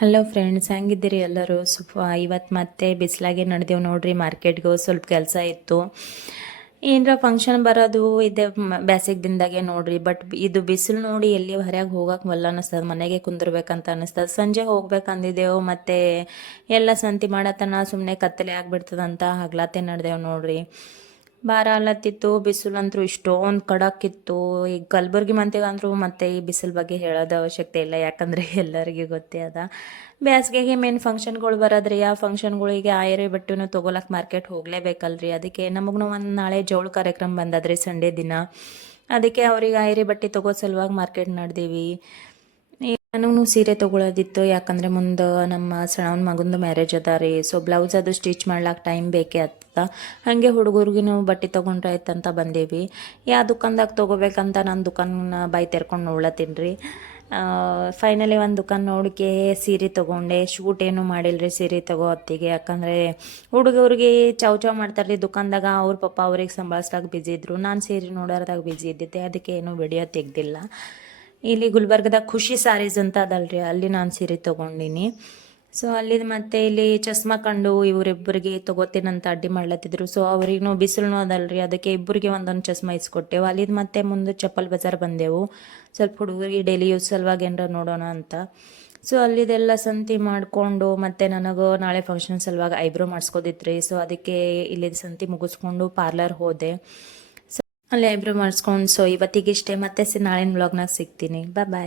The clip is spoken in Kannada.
ಹಲೋ ಫ್ರೆಂಡ್ಸ್, ಹೆಂಗಿದ್ದೀರಿ ಎಲ್ಲರೂ? ಇವತ್ತು ಮತ್ತೆ ಬಿಸಿಲಾಗೆ ನಡೆದೇವು ನೋಡ್ರಿ. ಮಾರ್ಕೆಟ್ಗೆ ಸ್ವಲ್ಪ ಕೆಲಸ ಇತ್ತು. ಏನರ ಫಂಕ್ಷನ್ ಬರೋದು ಇದೆ ಬ್ಯಾಸಿಗೆ ದಿನದಾಗೆ ನೋಡ್ರಿ. ಬಟ್ ಇದು ಬಿಸಿಲು ನೋಡಿ ಎಲ್ಲಿ ಹೊರಗೆ ಹೋಗಕ್ಕೆ ಮಲ್ಲ ಅನ್ನಿಸ್ತದೆ, ಮನೆಗೆ ಕುಂದಿರ್ಬೇಕಂತ ಅನ್ನಿಸ್ತದೆ. ಸಂಜೆ ಹೋಗ್ಬೇಕಂದಿದ್ದೆವು, ಮತ್ತೆ ಎಲ್ಲ ಸಂತಿ ಮಾಡತನ ಸುಮ್ಮನೆ ಕತ್ತಲೆ ಆಗ್ಬಿಡ್ತದಂತ ಹಗ್ಲಾತೆ ನಡೆದೇವು ನೋಡ್ರಿ. ಭಾರ ಅಲ್ಲತ್ತಿತ್ತು. ಬಿಸಿಲಂತರೂ ಇಷ್ಟೊಂದು ಖಡಕ್ಕಿತ್ತು. ಈಗ ಕಲಬುರ್ಗಿ ಮಂದಿಗಂತರೂ ಮತ್ತೆ ಈ ಬಿಸಿಲು ಬಗ್ಗೆ ಹೇಳೋದು ಅವಶ್ಯಕತೆ ಇಲ್ಲ, ಯಾಕಂದರೆ ಎಲ್ಲರಿಗೂ ಗೊತ್ತೇ ಅದ. ಬೇಸಿಗೆಗೆ ಮೇನ್ ಫಂಕ್ಷನ್ಗಳು ಬರೋದ್ರಿ. ಆ ಫಂಕ್ಷನ್ಗಳಿಗೆ ಆಯರಿ ಬಟ್ಟೆನೂ ತೊಗೊಳಕ್ಕೆ ಮಾರ್ಕೆಟ್ ಹೋಗಲೇಬೇಕಲ್ರಿ. ಅದಕ್ಕೆ ನಮಗೂ ಒಂದು ನಾಳೆ ಜವಳ ಕಾರ್ಯಕ್ರಮ ಬಂದದ್ರಿ, ಸಂಡೇ ದಿನ. ಅದಕ್ಕೆ ಅವ್ರಿಗೆ ಆಯರಿ ಬಟ್ಟೆ ತೊಗೋ ಸಲುವಾಗಿ ಮಾರ್ಕೆಟ್ ನಡೆದೀವಿ. ನನಗೂ ಸೀರೆ ತೊಗೊಳೋದಿತ್ತು, ಯಾಕಂದರೆ ಮುಂದೆ ನಮ್ಮ ಸಣ್ಣವನ ಮಗಂದು ಮ್ಯಾರೇಜ್ ಅದ ರೀ. ಸೊ ಬ್ಲೌಸ್ ಅದು ಸ್ಟಿಚ್ ಮಾಡ್ಲಾಕ ಟೈಮ್ ಬೇಕೇ ಆಗ್ತದ. ಹಾಗೆ ಹುಡುಗರಿಗೂ ಬಟ್ಟೆ ತೊಗೊಂಡ್ರಾಯ್ತಂತ ಬಂದೀವಿ. ಯಾವ ದುಕಾನ್ದಾಗ ತೊಗೋಬೇಕಂತ ನಾನು ದುಕಾನ ಬಾಯಿ ತೆರ್ಕೊಂಡು ನೋಡ್ಲತ್ತೀನಿ ರೀ. ಫೈನಲಿ ಒಂದು ದುಕಾನ್ ನೋಡಿಕೆ ಸೀರೆ ತೊಗೊಂಡೆ. ಶೂಟ್ ಏನೂ ಮಾಡಿಲ್ರಿ ಸೀರೆ ತೊಗೋ ಹೊತ್ತಿಗೆ, ಯಾಕಂದರೆ ಹುಡುಗವ್ರಿಗೆ ಚೌ ಮಾಡ್ತಾರೆ ರೀ ದುಕಾನ್ದಾಗ. ಅವ್ರ ಪಪ್ಪ ಅವ್ರಿಗೆ ಸಂಭಾಳಿಸ್ದಾಗ ಬ್ಯುಸಿ ಇದ್ದರು. ನಾನು ಸೀರೆ ನೋಡೋರ್ದಾಗ ಬ್ಯುಸಿ ಇದ್ದಿದ್ದೆ, ಅದಕ್ಕೆ ಏನೂ ವಿಡಿಯೋ ತೆಗ್ದಿಲ್ಲ. ಇಲ್ಲಿ ಗುಲ್ಬರ್ಗದಾಗ ಖುಷಿ ಸ್ಯಾರೀಸ್ ಅಂತ ಅದಲ್ರಿ, ಅಲ್ಲಿ ನಾನು ಸೀರೆ ತೊಗೊಂಡಿನಿ. ಸೊ ಅಲ್ಲಿದು ಮತ್ತೆ ಇಲ್ಲಿ ಚಸ್ಮಾ ಕಂಡು ಇವರಿಬ್ಬರಿಗೆ ತೊಗೋತೀನಂತ ಅಡ್ಡಿ ಮಾಡ್ಲತ್ತಿದ್ರು. ಸೊ ಅವ್ರಿಗೂ ಬಿಸಿಲು ಅದಲ್ರಿ, ಅದಕ್ಕೆ ಇಬ್ಬರಿಗೆ ಒಂದೊಂದು ಚಸ್ಮಾ ಇಸ್ಕೊಟ್ಟೆವು. ಅಲ್ಲಿದು ಮತ್ತೆ ಮುಂದೆ ಚಪ್ಪಲ್ ಬಜಾರ್ ಬಂದೆವು, ಸ್ವಲ್ಪ ಹುಡುಗರಿಗೆ ಡೈಲಿ ಯೂಸ್ ಸಲುವಾಗಿ ಏನಾರ ನೋಡೋಣ ಅಂತ. ಸೊ ಅಲ್ಲಿದೆಲ್ಲ ಸಂತಿ ಮಾಡಿಕೊಂಡು, ಮತ್ತು ನನಗೆ ನಾಳೆ ಫಂಕ್ಷನ್ ಸಲುವಾಗಿ ಐಬ್ರೋ ಮಾಡಿಸ್ಕೋದಿತ್ರಿ. ಸೊ ಅದಕ್ಕೆ ಇಲ್ಲಿದು ಸಂತಿ ಮುಗಿಸ್ಕೊಂಡು ಪಾರ್ಲರ್ ಹೋದೆ. ಅಲ್ಲಿ ಐಬ್ರೋ ಮಾಡಿಸ್ಕೊಂಡು, ಸೊ ಇವತ್ತಿಗಿಷ್ಟೇ. ಮತ್ತೆ ನಾಳಿನ ವ್ಲಾಗ್ನಾಗ ಸಿಗ್ತೀನಿ. ಬಾಯ್.